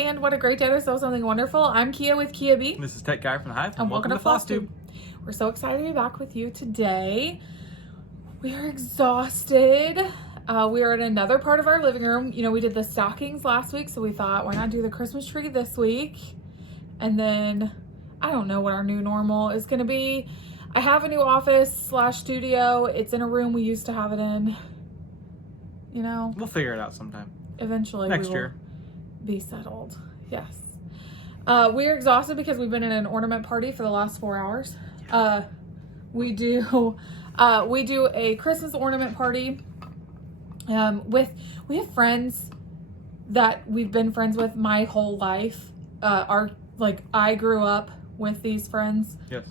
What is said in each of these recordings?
and what a great day to sew something wonderful. I'm Kia with Kia B. This is Tech Guy from the Hive, and welcome to Flosstube. We're so excited to be back with you today. We are exhausted. We are in another part of our living room. You know, we did the stockings last week, so we thought, why not do the Christmas tree this week? And then, I don't know what our new normal is going to be. I have a new office / studio. It's in a room we used to have it in. You know, we'll figure it out sometime. Eventually, next year. Be settled. Yes. We're exhausted because we've been in an ornament party for the last 4 hours. We do a Christmas ornament party. We have friends that we've been friends with my whole life. I grew up with these friends. Yes.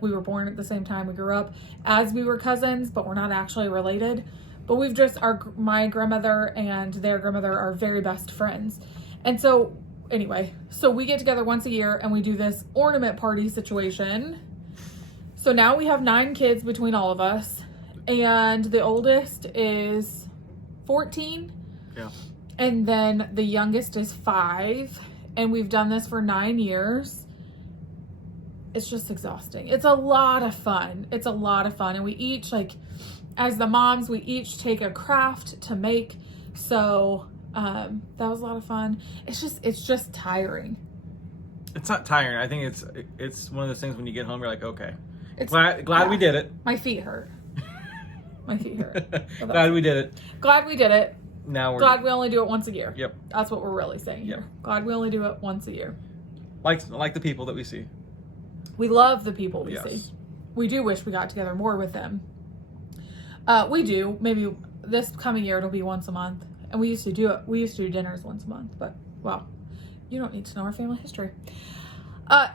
We were born at the same time. We grew up as we were cousins, but we're not actually related. But we've just, my grandmother and their grandmother are very best friends. And so, anyway, we get together once a year and we do this ornament party situation. So now we have 9 kids between all of us. And the oldest is 14. Yeah. And then the youngest is 5. And we've done this for 9 years. It's just exhausting. It's a lot of fun. And we each, as the moms, we each take a craft to make. So that was a lot of fun. It's just tiring. It's not tiring. I think it's one of those things when you get home, you're like, okay, glad we did it. My feet hurt. Glad we did it. Glad we did it. Now we're glad we only do it once a year. Yep. That's what we're really saying here. Glad we only do it once a year. Like the people that we see. We love the people we yes. see. We do wish we got together more with them. We do. Maybe this coming year it'll be once a month. And we used to do it. We used to do dinners once a month. But, well, you don't need to know our family history.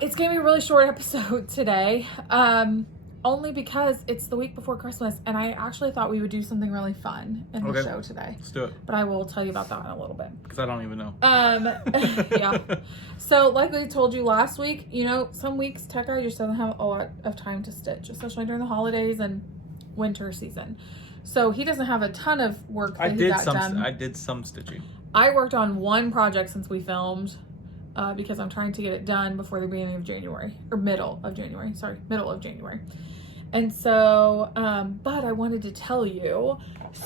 It's going to be a really short episode today. Only because it's the week before Christmas. And I actually thought we would do something really fun in the show today. Let's do it. But I will tell you about that in a little bit. Because I don't even know. Yeah. So like we told you last week, you know, some weeks Tech Guy just doesn't have a lot of time to stitch, especially during the holidays and winter season. So he doesn't have a ton of work that he got done. I did some stitching. I worked on one project since we filmed because I'm trying to get it done before the beginning of January, or middle of January. And so, but I wanted to tell you,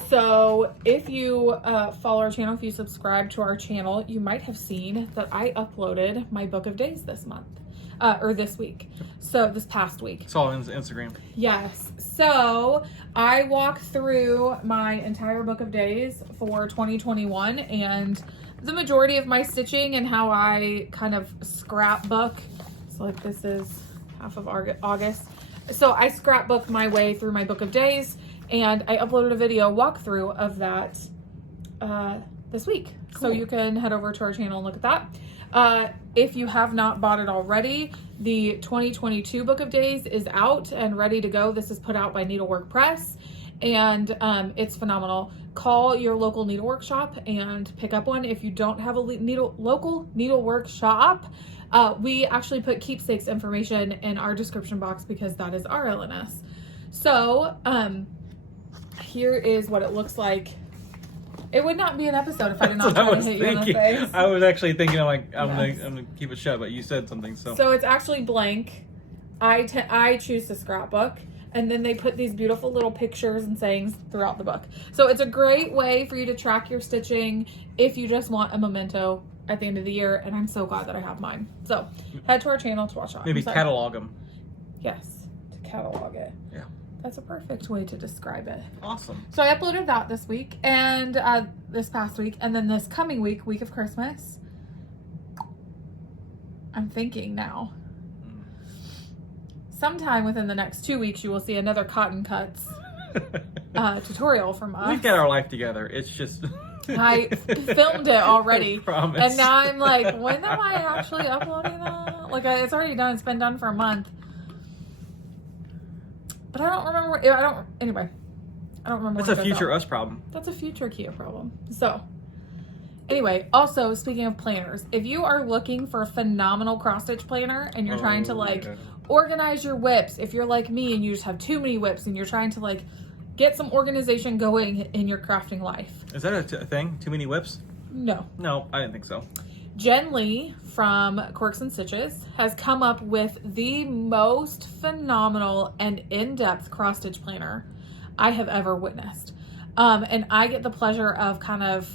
so if you follow our channel, if you subscribe to our channel, you might have seen that I uploaded my book of days this month, or this week. So this past week. It's all on Instagram. Yes. So I walked through my entire book of days for 2021 and the majority of my stitching and how I kind of scrapbook. So this is half of August. So I scrapbooked my way through my book of days and I uploaded a video walkthrough of that this week. Cool. So you can head over to our channel and look at that. If you have not bought it already, the 2022 book of days is out and ready to go. This is put out by Needlework Press and it's phenomenal. Call your local needlework shop and pick up one. If you don't have a local needlework shop, we actually put Keepsakes information in our description box because that is our LNS. So here is what it looks like. It would not be an episode if I did not try to hit you in the face. I was actually thinking, I'm gonna keep it shut, but you said something, so. So it's actually blank. I choose to scrapbook, and then they put these beautiful little pictures and sayings throughout the book. So it's a great way for you to track your stitching if you just want a memento at the end of the year, and I'm so glad that I have mine. So head to our channel to watch that. Maybe catalog them. Yes, to catalog it. Yeah. That's a perfect way to describe it. Awesome. So I uploaded that this week and this past week, and then this coming week of Christmas, I'm thinking now, sometime within the next 2 weeks, you will see another cotton cuts tutorial from us. We've got our life together. It's just... I filmed it already. I promise. And now I'm like, when am I actually uploading that? It's already done. It's been done for a month. But I don't remember. Anyway, I don't remember. That's a future us problem. That's a future Kia problem. So, anyway, also speaking of planners, if you are looking for a phenomenal cross stitch planner and you're trying to organize your WIPS, if you're like me and you just have too many WIPS and you're trying to get some organization going in your crafting life. Is that a thing? Too many WIPS? No. No, I didn't think so. Jen Lee from Corks and Stitches has come up with the most phenomenal and in-depth cross-stitch planner I have ever witnessed. And I get the pleasure of kind of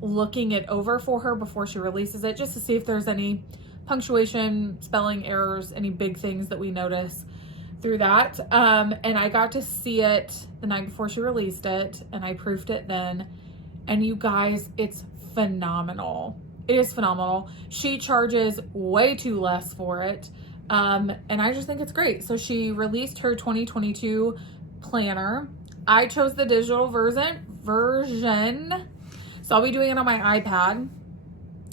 looking it over for her before she releases it, just to see if there's any punctuation, spelling errors, any big things that we notice through that. And I got to see it the night before she released it, and I proofed it then. And you guys, it's phenomenal. It is phenomenal. She charges way too less for it. And I just think it's great. So she released her 2022 planner. I chose the digital version. So I'll be doing it on my iPad.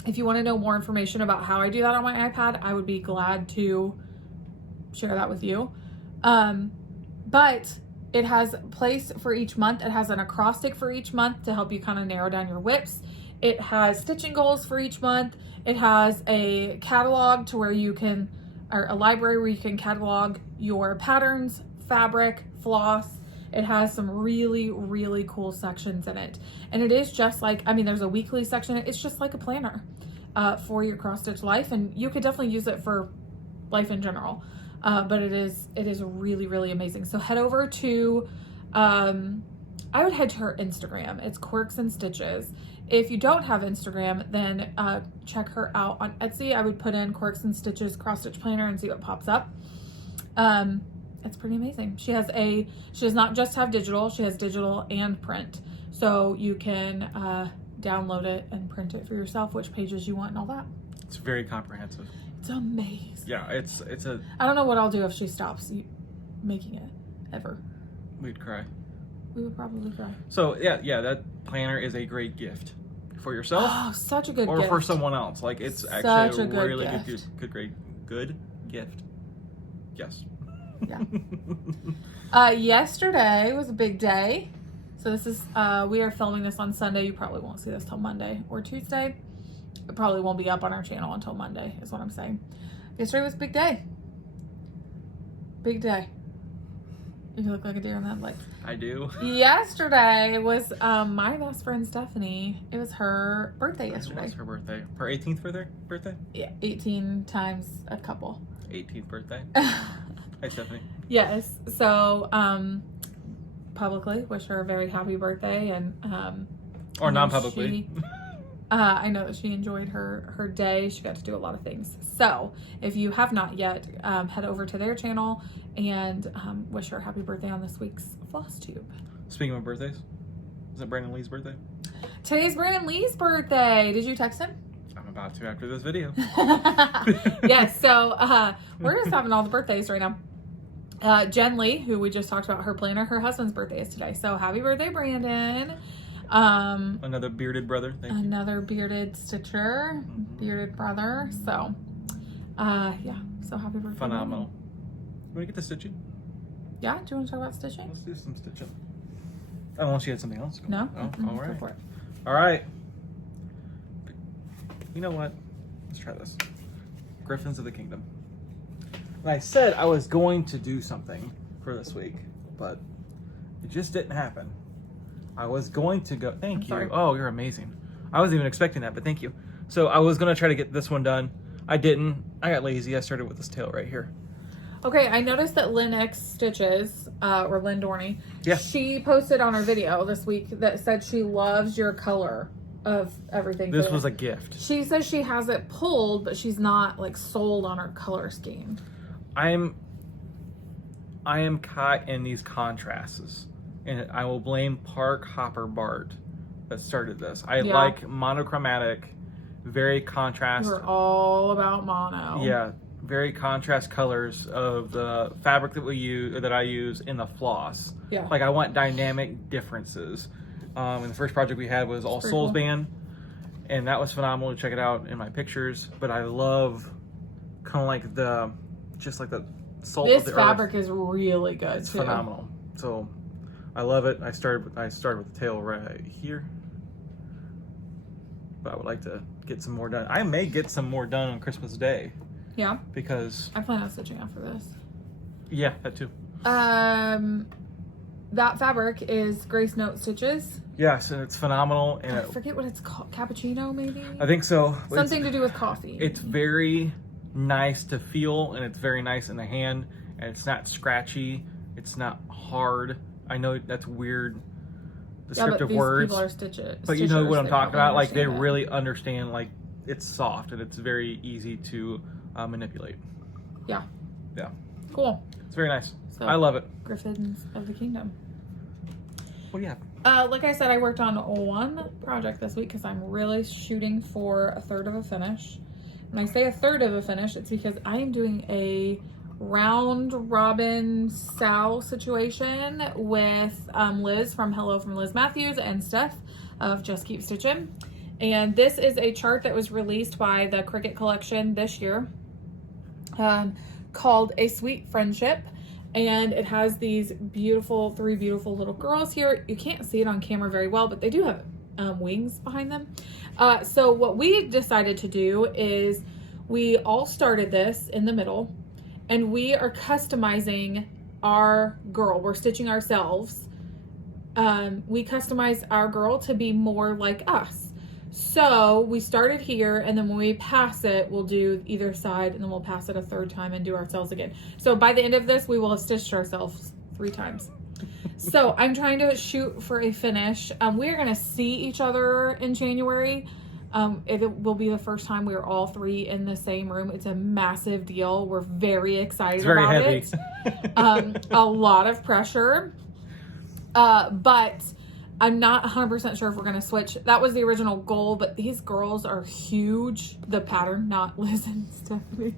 If you want to know more information about how I do that on my iPad, I would be glad to share that with you. But it has place for each month. It has an acrostic for each month to help you kind of narrow down your WIPS. It has stitching goals for each month. It has a catalog to where you can, or a library where you can catalog your patterns, fabric, floss. It has some really, really cool sections in it. And it is just like, I mean, there's a weekly section. It's just like a planner for your cross-stitch life. And you could definitely use it for life in general. But it is really, really amazing. So head over to, I would head to her Instagram. It's Quirks and Stitches. If you don't have Instagram, then check her out on Etsy. I would put in Quirks and Stitches cross-stitch planner and see what pops up. It's pretty amazing. She does not just have digital, she has digital and print. So you can download it and print it for yourself, which pages you want and all that. It's very comprehensive. It's amazing. Yeah, it's a... I don't know what I'll do if she stops making it, ever. We'd cry. We would probably cry. So yeah, that planner is a great gift for yourself. Oh, such a good or gift. for someone else. Like, it's Such actually a good really gift. good gift. Yes. Yeah. Yesterday was a big day. So this is, we are filming this on Sunday. You probably won't see this till Monday or Tuesday. It probably won't be up on our channel until Monday, is what I'm saying. Yesterday was a big day. Big day. You look like a deer in the headlights. I do. Yesterday was my best friend Stephanie. It was her birthday yesterday. It was her birthday. Her 18th birthday? Yeah, 18 times a couple. 18th birthday. Hi, Stephanie. Yes. So, publicly wish her a very happy birthday, and or non-publicly. I know that she enjoyed her day. She got to do a lot of things. So if you have not yet, head over to their channel and wish her a happy birthday on this week's Flosstube. Speaking of birthdays, is it Brandon Lee's birthday? Today's Brandon Lee's birthday. Did you text him? I'm about to after this video. Yes, so we're just having all the birthdays right now. Jen Lee, who we just talked about her planner, her husband's birthday is today. So happy birthday, Brandon. Another bearded brother. Thank you. Another bearded stitcher, bearded brother. So, yeah. So happy birthday. Phenomenal. You want to get the stitching? Yeah. Do you want to talk about stitching? Let's do some stitching. Unless you had something else. No. Oh, all right. Go for it. All right. You know what? Let's try this. Griffins of the Kingdom. And I said I was going to do something for this week, but it just didn't happen. I was going to go. Thank you. Sorry. Oh, you're amazing. I wasn't even expecting that, but thank you. So I was going to try to get this one done. I didn't. I got lazy. I started with this tail right here. Okay, I noticed that Lynn X Stitches, or Lynn Dorney, Yeah. she posted on her video this week that said she loves your color of everything. This was a gift. She says she has it pulled, but she's not like sold on her color scheme. I am caught in these contrasts, and I will blame Park Hopper Bart that started this. I like monochromatic, very contrast. We're all about mono. Yeah, very contrast colors of the fabric that we use, or that I use in the floss. Yeah. Like I want dynamic differences. And the first project we had was All Souls cool. Band, and that was phenomenal. Check it out in my pictures. But I love kind of like the salt This of the fabric earth. is really good. It's too. phenomenal. So I love it. I started with the tail right here, but I would like to get some more done. I may get some more done on Christmas Day. Yeah. Because I plan on stitching after this. yeah, that too. that fabric is Grace Note Stitches. Yes, and it's phenomenal. And I forget what it's called. Cappuccino, maybe? I think so. Something to do with coffee. It's very nice to feel, and it's very nice in the hand, and it's not scratchy. It's not hard. I know that's weird descriptive these words. People are stitches. But you know what I'm talking about? Like, they that. really understand, like, it's soft, and it's very easy to manipulate. Yeah. Yeah. Cool. It's very nice. So, I love it. Griffins of the Kingdom. What do you have? Like I said, I worked on one project this week because I'm really shooting for a third of a finish. When I say a third of a finish, it's because I am doing a round robin sow situation with Liz from Liz Matthews and Steph of Just Keep Stitching. And this is a chart that was released by the Cricut Collection this year, called A Sweet Friendship. And it has these three beautiful little girls here. You can't see it on camera very well, but they do have wings behind them. So what we decided to do is we all started this in the middle, and we are customizing our girl. We're stitching ourselves. We customize our girl to be more like us. So we started here, and then when we pass it, we'll do either side, and then we'll pass it a third time and do ourselves again. So by the end of this, we will have stitched ourselves 3 times. So I'm trying to shoot for a finish. We're going to see each other in January. It will be the first time we're all 3 in the same room. It's a massive deal. We're very excited about it. A lot of pressure. But I'm not 100% sure if we're going to switch. That was the original goal, but these girls are huge. The pattern, not Liz and Stephanie.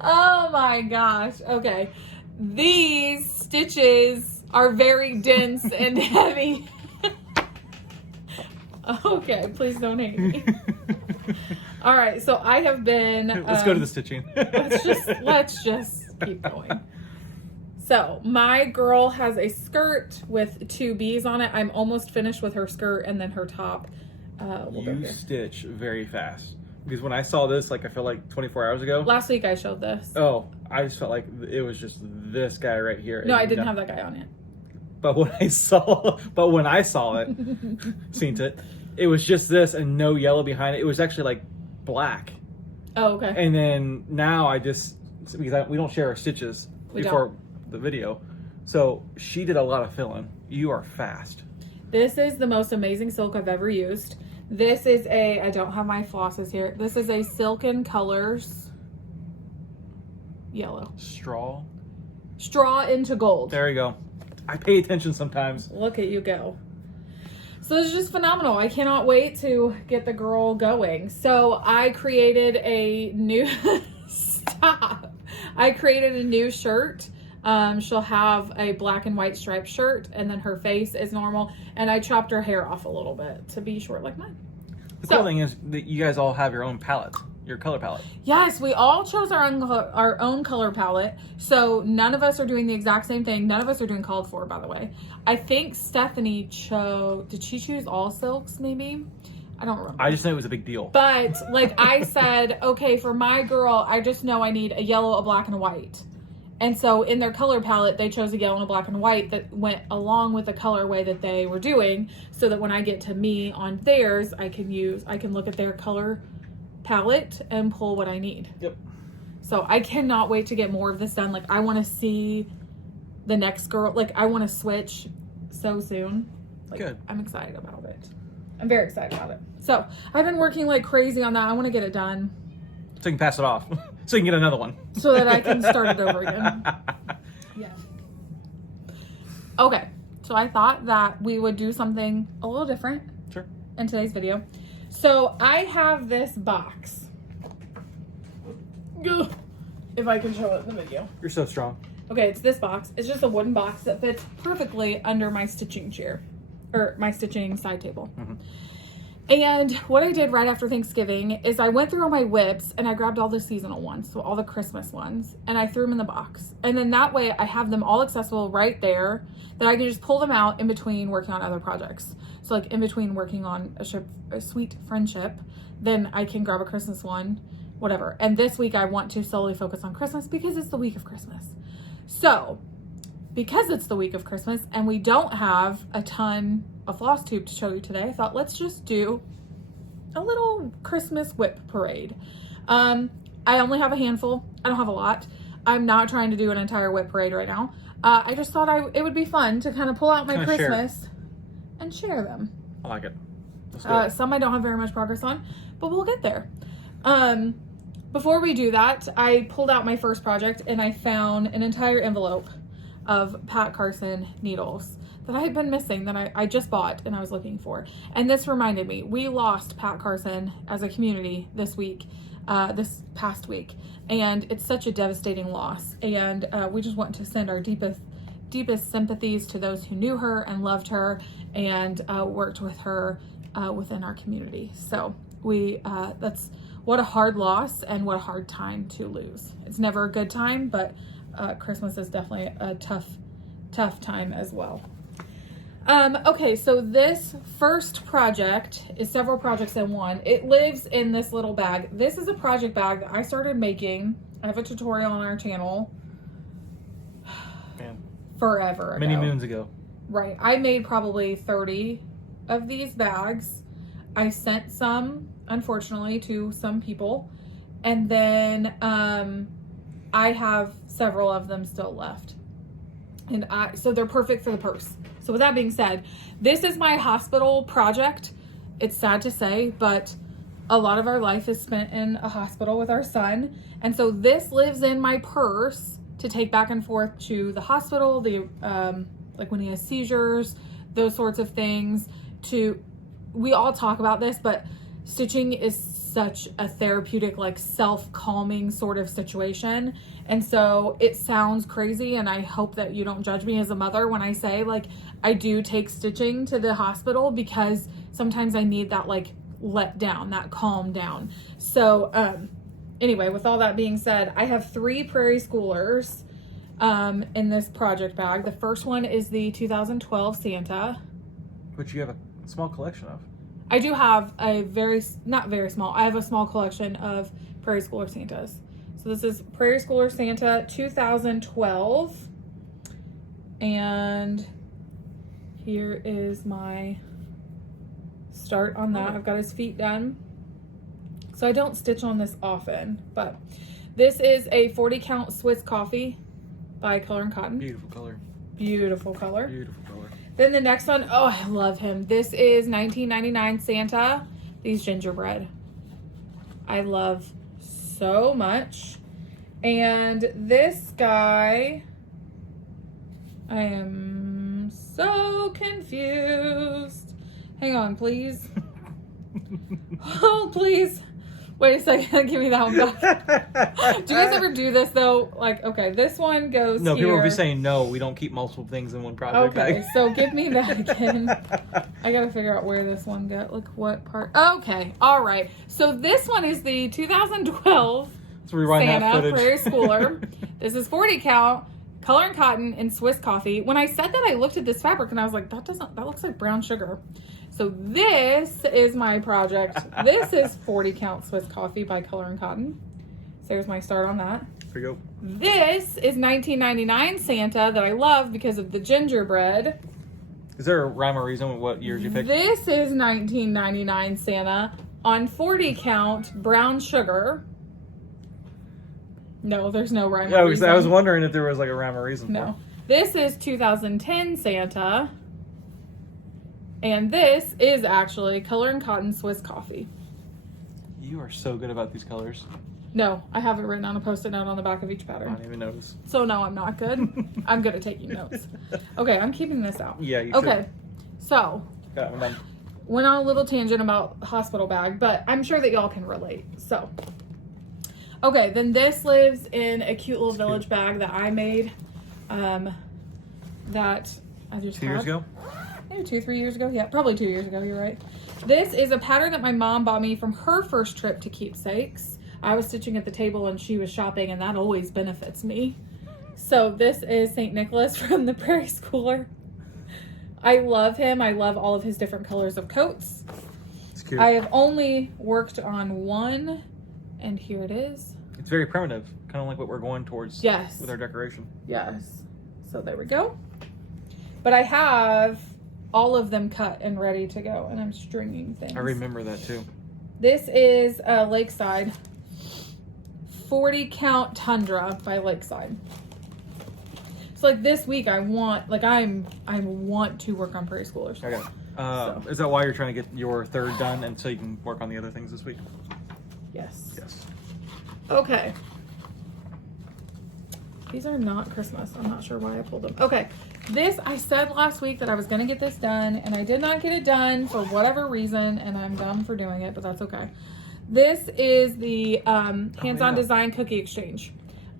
Oh my gosh. Okay. These stitches are very dense and heavy. Okay, please don't hate me. All right, so I have been... Let's go to the stitching. let's just keep going. So my girl has a skirt with 2 bees on it. I'm almost finished with her skirt and then her top. You stitch very fast. Because when I saw this, like, I feel like 24 hours ago. Last week I showed this. Oh, I just felt like it was just this guy right here. No, I didn't have that guy on it. But when I saw it, seen it, it was just this and no yellow behind it. It was actually like black. Oh, okay. And then now because we don't share our stitches before the video. So she did a lot of filling. You are fast. This is the most amazing silk I've ever used. This is I don't have my flosses here. This is a Silken Colors yellow. Straw into gold. There you go. I pay attention sometimes. Look at you go. So this is just phenomenal. I cannot wait to get the girl going. So I created a new I created a new shirt. She'll have a black and white striped shirt, and then her face is normal. And I chopped her hair off a little bit to be short like mine. The cool thing is that you guys all have your own palette, your color palette. Yes, we all chose our own color palette. So none of us are doing the exact same thing. None of us are doing called for, by the way. I think Stephanie did she choose all silks maybe? I don't remember. I just know it was a big deal. But like I said, okay, for my girl, I just know I need a yellow, a black, and a white. And so in their color palette, they chose a yellow and a black and white that went along with the colorway that they were doing, so that when I get to me on theirs, I can look at their color palette and pull what I need. Yep. So I cannot wait to get more of this done. Like, I want to see the next girl. Like, I want to switch so soon. Like, good. I'm excited about it. I'm very excited about it. So I've been working like crazy on that. I want to get it done. So you can pass it off. So you can get another one. So that I can start it over again. Yeah. Okay. So I thought that we would do something a little different. Sure. In today's video. So I have this box. If I can show it in the video. You're so strong. Okay, it's this box. It's just a wooden box that fits perfectly under my stitching chair. Or my stitching side table. Mm-hmm. And what I did right after Thanksgiving is I went through all my WIPS and I grabbed all the seasonal ones, so all the Christmas ones, and I threw them in the box. And then that way I have them all accessible right there, that I can just pull them out in between working on other projects. So like in between working on a sweet friendship, then I can grab a Christmas one, whatever. And this week I want to solely focus on Christmas because it's the week of Christmas. So because it's the week of Christmas and we don't have a ton of Flosstube to show you today, I thought let's just do a little Christmas whip parade. I only have a handful. I don't have a lot. I'm not trying to do an entire whip parade right now. I just thought it would be fun to kind of pull out my Christmas and share them. I like it. Let's do it. Some I don't have very much progress on, but we'll get there. Before we do that, I pulled out my first project and I found an entire envelope of Pat Carson needles that I had been missing, that I just bought and I was looking for. And this reminded me, we lost Pat Carson as a community this past week. And it's such a devastating loss. And we just want to send our deepest sympathies to those who knew her and loved her and worked with her within our community. So that's what a hard loss and what a hard time to lose. It's never a good time, but Christmas is definitely a tough time as well. Okay, so this first project is several projects in one. It lives in this little bag. This is a project bag that I started making. I have a tutorial on our channel. Man. Forever ago. Many moons ago. Right. I made probably 30 of these bags. I sent some, unfortunately, to some people. And then I have several of them still left. And so they're perfect for the purse. So with that being said, this is my hospital project. It's sad to say, but a lot of our life is spent in a hospital with our son. And so this lives in my purse to take back and forth to the hospital, like when he has seizures, those sorts of things. We all talk about this, but stitching is such a therapeutic, like self-calming sort of situation. And so it sounds crazy, and I hope that you don't judge me as a mother when I say, like, I do take stitching to the hospital because sometimes I need that, like, let down, that calm down. So anyway, with all that being said, I have 3 Prairie Schoolers in this project bag. The first one is the 2012 Santa. Which you have a small collection of. I do have not very small, I have a small collection of Prairie Schooler Santas. So this is Prairie Schooler Santa 2012. And here is my start on that. I've got his feet done. So I don't stitch on this often, but this is a 40 count Swiss coffee by Color and Cotton. Beautiful color. Beautiful color. Beautiful color. Then the next one, oh, I love him. This is 1999 Santa. These gingerbread. I love so much. And this guy, I am so confused. Hang on, please. Oh, please. Wait a second. Give me that one back. Do you guys ever do this, though? Like, okay, this one goes No, here. people will be saying, no, we don't keep multiple things in one project Okay, bag. so give me that again. I gotta figure out where this one got. Look, what part. Okay, all right. So this one is the 2012 Let's rewind that Santa footage. Prairie Schooler. This is 40 count, Color and Cotton, and Swiss coffee. When I said that, I looked at this fabric and I was like, that looks like brown sugar. So this is my project. This is 40 count Swiss coffee by Color and Cotton. So there's my start on that. Here you go. This is 1999 Santa that I love because of the gingerbread. Is there a rhyme or reason with what years you picked? This is 1999 Santa on 40 count brown sugar. No, there's no rhyme or reason. I was wondering if there was like a rhyme or reason. No. This is 2010 Santa. And this is actually Color and Cotton Swiss coffee. You are so good about these colors. No, I have it written on a Post-it note on the back of each I pattern. didn't even notice. So no, I'm not good. I'm good at taking notes. Okay, I'm keeping this out. Yeah, you Okay, so should. I'm done. went on a little tangent about hospital bag, but I'm sure that y'all can relate. So, okay, then this lives in a cute little village bag that I made. That I just 2 years ago? Maybe 2-3 years ago. Yeah, probably 2 years ago. You're right. This is a pattern that my mom bought me from her first trip to Keepsakes. I was stitching at the table and she was shopping, and that always benefits me. So this is St. Nicholas from the Prairie Schooler. I love him. I love all of his different colors of coats. It's cute. I have only worked on one, and here it is. It's very primitive, kind of like what we're going towards Yes. with our decoration. Yes. So there we go. But I have all of them cut and ready to go, and I'm stringing things. I remember that too. This is Lakeside 40 count Tundra by Lakeside. So like this week I want to work on Prairie Schoolers. Okay. Is that why you're trying to get your third done and so you can work on the other things this week? Yes. Yes. Okay. These are not Christmas. I'm not sure why I pulled them. Okay. This, I said last week that I was going to get this done, and I did not get it done for whatever reason, and I'm dumb for doing it, but that's okay. This is the hands-on design cookie exchange.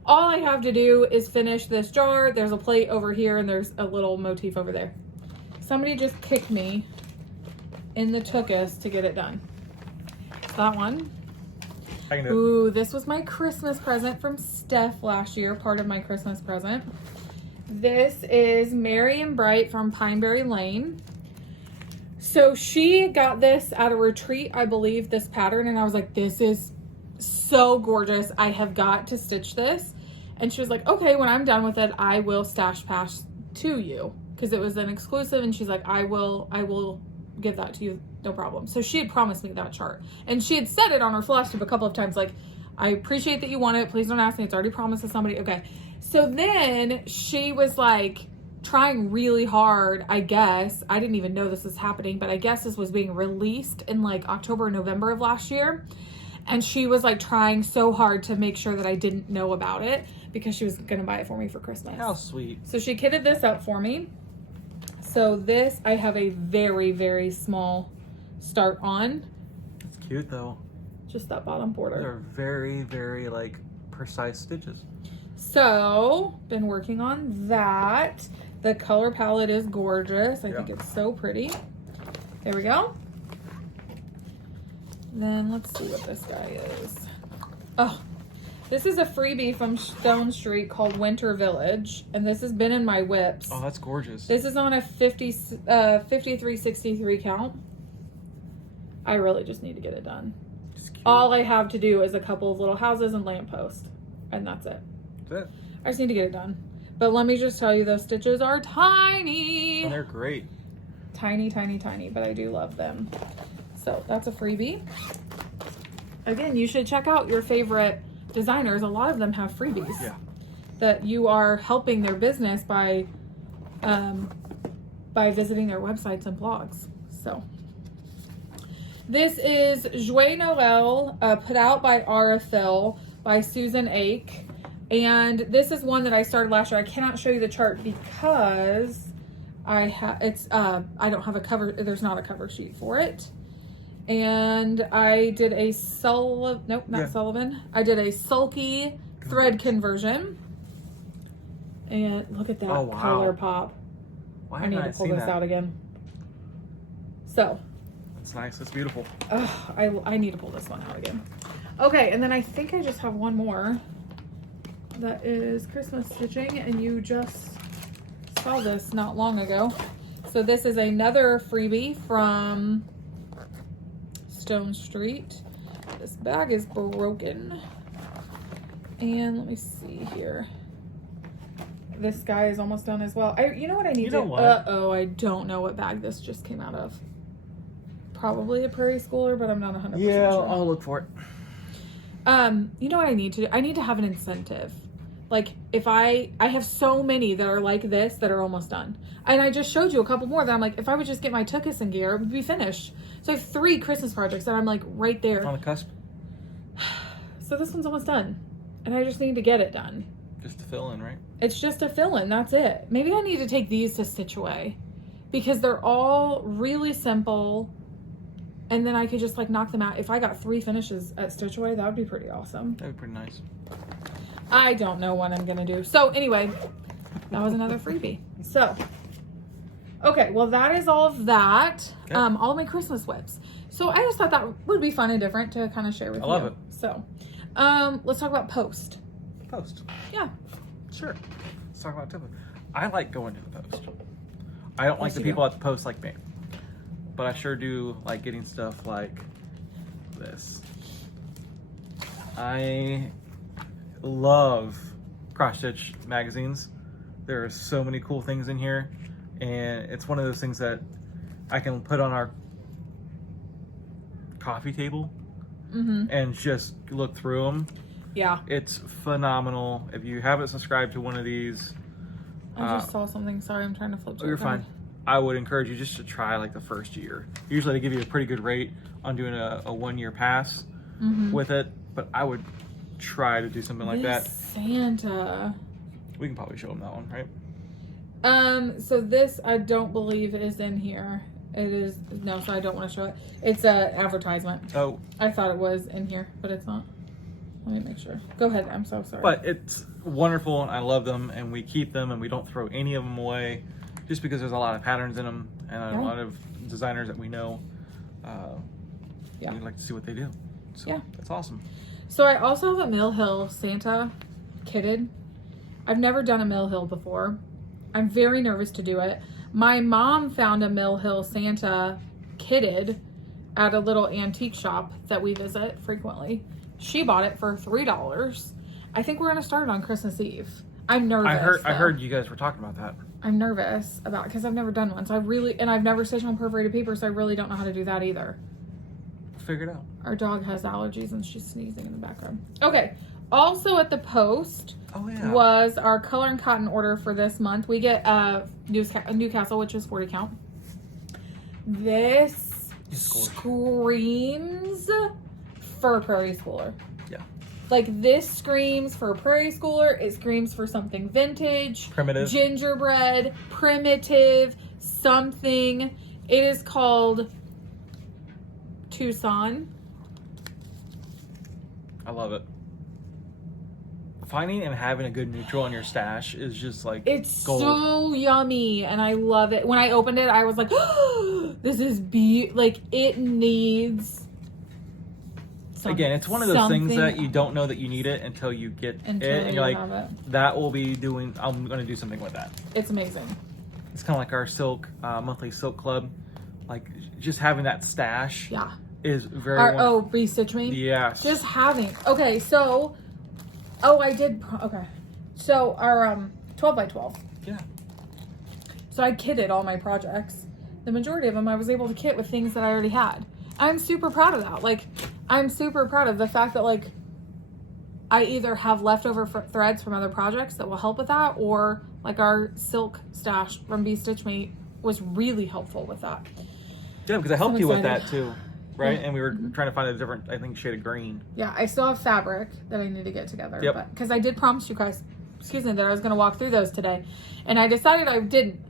All I have to do is finish this jar. There's a plate over here, and there's a little motif over there. Somebody just kicked me in the tuchus to get it done. That one. I can do it. Ooh, this was my Christmas present from Steph last year, part of my Christmas present. This is Merry and Bright from Pineberry Lane. So she got this at a retreat, I believe, this pattern, and I was like, this is so gorgeous. I have got to stitch this. And she was like, okay, when I'm done with it, I will stash pass to you, because it was an exclusive, and she's like, I will give that to you, no problem. So she had promised me that chart, and she had said it on her Flosstube a couple of times, like, I appreciate that you want it, please don't ask me, it's already promised to somebody. Okay. So then she was like trying really hard, I guess. I didn't even know this was happening, but I guess this was being released in like October or November of last year. And she was like trying so hard to make sure that I didn't know about it, because she was going to buy it for me for Christmas. How sweet. So she kitted this up for me. So this, I have a very, very small start on. It's cute though. Just that bottom border. They're very, very like precise stitches. So, been working on that. The color palette is gorgeous. I think it's so pretty. There we go. Then let's see what this guy is. Oh, this is a freebie from Stone Street called Winter Village. And this has been in my WIPS. Oh, that's gorgeous. This is on a 5363 count. I really just need to get it done. All I have to do is a couple of little houses and lampposts. And that's it. That's it. I just need to get it done. But let me just tell you, those stitches are tiny. And they're great. Tiny, tiny, tiny, but I do love them. So that's a freebie. Again, you should check out your favorite designers. A lot of them have freebies. Yeah. That you are helping their business by visiting their websites and blogs. So this is Joyeux Noël, put out by Arathil by Susan Ake. And this is one that I started last year. I cannot show you the chart because I don't have a cover. There's not a cover sheet for it. And I did a Sullivan. I did a sulky thread conversion. And look at that color pop. Why I need to pull this out again. So. That's nice. That's beautiful. I need to pull this one out again. Okay, and then I think I just have one more. That is Christmas stitching, and you just saw this not long ago. So this is another freebie from Stone Street. This bag is broken. And let me see here. This guy is almost done as well. You know what I need to... Uh-oh, I don't know what bag this just came out of. Probably a Prairie Schooler, but I'm not 100% sure. I'll look for it. You know what I need to do? I need to have an incentive. Like, if I have so many that are like this that are almost done. And I just showed you a couple more that I'm like, if I would just get my tuchus in gear, it would be finished. So I have 3 Christmas projects that I'm like right there. On the cusp. So this one's almost done. And I just need to get it done. Just to fill in, right? It's just a fill-in, that's it. Maybe I need to take these to Stitch Away. Because they're all really simple. And then I could just like knock them out. If I got 3 finishes at Stitch Away, that would be pretty awesome. That would be pretty nice. I don't know what I'm gonna do. So anyway, that was another freebie. So, okay, well that is all of that. Okay. All of my Christmas WIPs. So I just thought that would be fun and different to kind of share with you. I love it. So, let's talk about post. Post. Yeah. Sure. Let's talk about template. I like going to the post. I don't like the people at the post like me. But I sure do like getting stuff like this. I love cross stitch magazines There are so many cool things in here, and it's one of those things that I can put on our coffee table and just look through them. Yeah. It's phenomenal. If you haven't subscribed to one of these, I just saw something. Sorry, I'm trying to flip to you're fine. I would encourage you just to try like the first year. Usually they give you a pretty good rate on doing a 1-year pass with it, but I would try to do something like that. Santa. We can probably show them that one, right? So this I don't believe is in here. It is no, so I don't want to show it. It's a advertisement. Oh, I thought it was in here, but it's not. Let me make sure. Go ahead. I'm so sorry. but it's wonderful, and I love them, and we keep them, and we don't throw any of them away, just because there's a lot of patterns in them, and a lot of designers that we know. We'd like to see what they do. So that's awesome. So I also have a Mill Hill Santa kitted. I've never done a Mill Hill before. I'm very nervous to do it. My mom found a Mill Hill Santa kitted at a little antique shop that we visit frequently. She bought it for $3. I think we're gonna start it on Christmas Eve. I'm nervous. I heard you guys were talking about that. I'm nervous about because I've never done one. So I've never stitched on perforated paper, so I really don't know how to do that either. Figure it out. Our dog has allergies and she's sneezing in the background. Okay. Also at the post was our color and cotton order for this month. We get Newcastle, which is 40 count. This screams for a Prairie Schooler. Yeah. Like this screams for a Prairie Schooler. It screams for something vintage. Primitive. Gingerbread. Primitive. Something. It is called Tucson. I love it. Finding and having a good neutral in your stash is just like it's gold. So yummy, and I love it. When I opened it, I was like, oh, this is like it needs again, it's one of those things that you don't know that you need it until you get it, and you're like, that will be doing, I'm going to do something with that. It's amazing. It's kind of like our silk, monthly silk club. Like, just having that stash is very Stitch Me? Yes. Just having, okay, so, so our 12 by 12. Yeah. So I kitted all my projects. The majority of them I was able to kit with things that I already had. I'm super proud of that. Like, I'm super proud of the fact that, like, I either have leftover threads from other projects that will help with that, or, like, our silk stash from Be Stitch Me was really helpful with that. Yeah, because I helped you with that, too, right? And we were trying to find a different, I think, shade of green. Yeah, I still have fabric that I need to get together. Yep. Because I did promise you guys, that I was going to walk through those today. And I decided I didn't.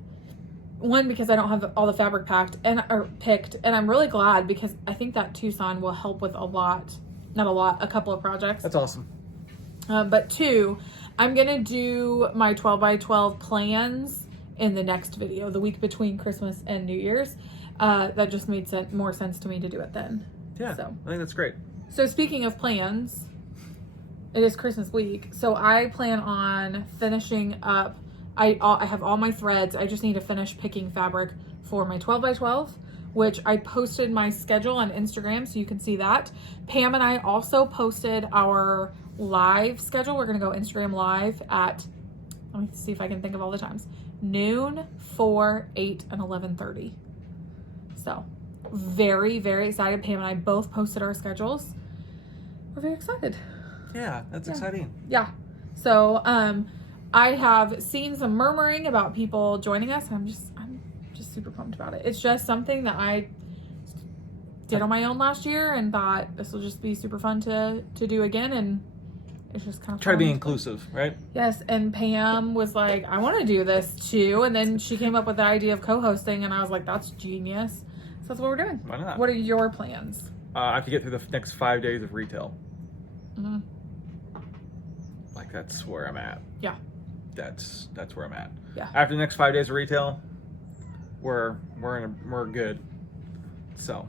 One, because I don't have all the fabric picked, and I'm really glad because I think that Tucson will help with a couple of projects. That's awesome. But two, I'm gonna do my 12 by 12 plans in the next video, the week between Christmas and New Year's. That just made more sense to me to do it then. Yeah, so I think that's great. So speaking of plans, it is Christmas week, so I plan on finishing up. I have all my threads. I just need to finish picking fabric for my 12 by 12, which I posted my schedule on Instagram, so you can see that. Pam and I also posted our live schedule. We're going to go Instagram live at, let me see if I can think of all the times, noon, 4, 8, and 11:30. So very, very excited. Pam and I both posted our schedules. We're very excited. Yeah, that's exciting. Yeah. So, I have seen some murmuring about people joining us. I'm just super pumped about it. It's just something that I did on my own last year and thought this will just be super fun to do again. And it's just kind of try to be inclusive, right? Yes. And Pam was like, I want to do this too. And then she came up with the idea of co-hosting, and I was like, that's genius. So that's what we're doing. Why not? What are your plans? I have to get through the next 5 days of retail. Mm-hmm. Like, that's where I'm at. Yeah. That's where I'm at. Yeah. After the next 5 days of retail, we're good. So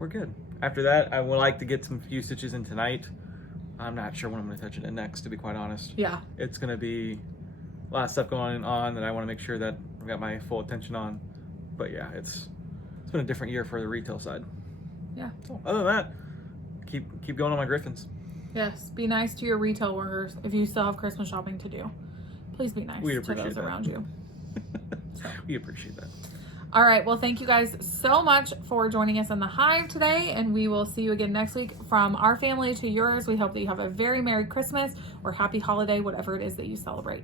we're good. After that, I would like to get some few stitches in tonight. I'm not sure when I'm going to touch it in next, to be quite honest. Yeah. It's going to be a lot of stuff going on that I want to make sure that I've got my full attention on. But yeah, it's been a different year for the retail side. Yeah. So other than that, keep going on my Griffins. Yes. Be nice to your retail workers if you still have Christmas shopping to do. Please be nice We'd to appreciate those that. around you. We appreciate that. All right. Well, thank you guys so much for joining us in the Hive today, and we will see you again next week. From our family to yours, we hope that you have a very Merry Christmas or Happy Holiday, whatever it is that you celebrate.